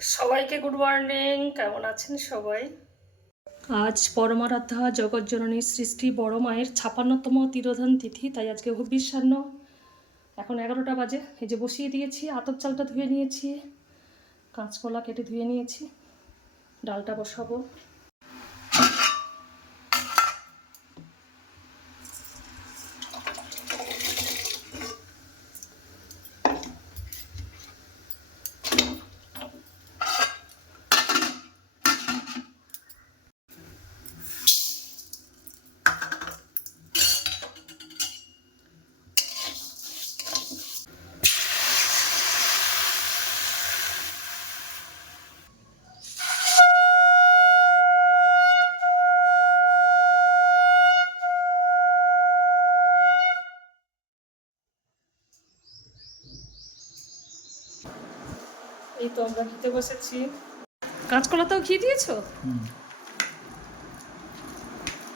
সবাইকে good morning. কেমন আছেন সবাই? আজ পরমারাধ্যা জগৎজননী সৃষ্টি বড় মায়ের ৫৬তম তিরোধান তিথি, তাই আজকে হবিষ্যান্ন। এখন ১১টা বাজে। এই যে বসিয়ে দিয়েছি, আতপ চালটা ধুয়ে নিয়েছি, কাঁচকলা কেটে ধুয়ে নিয়েছি, ডালটা বসাবো। এই তো আমরা খেতে বসেছি। কাঁচকলাতেও ঘি দিয়েছো?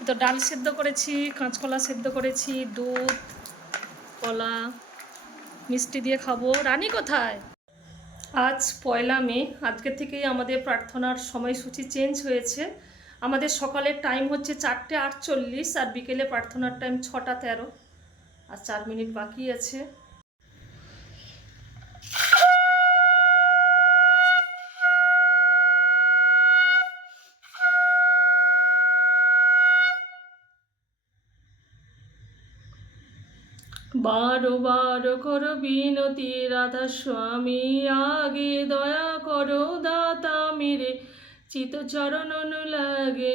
তো ডাল সেদ্ধ করেছি, কাঁচকলা সেদ্ধ করেছি, দুধ, কলা, মিষ্টি দিয়ে খাবো। রানী কোথায়? আজ ১লা মে। আজকের থেকেই আমাদের প্রার্থনার সময়সূচি চেঞ্জ হয়েছে। আমাদের সকালের টাইম হচ্ছে ৪টে ৪৮, আর বিকেলে প্রার্থনার টাইম ৬টা ১৩, আর ৪ মিনিট বাকি আছে। বারো বারো করো বিনতি রাধা স্বামী, আগে দয়া করো দাতা মেরে চিত চরণ অনুলাগে।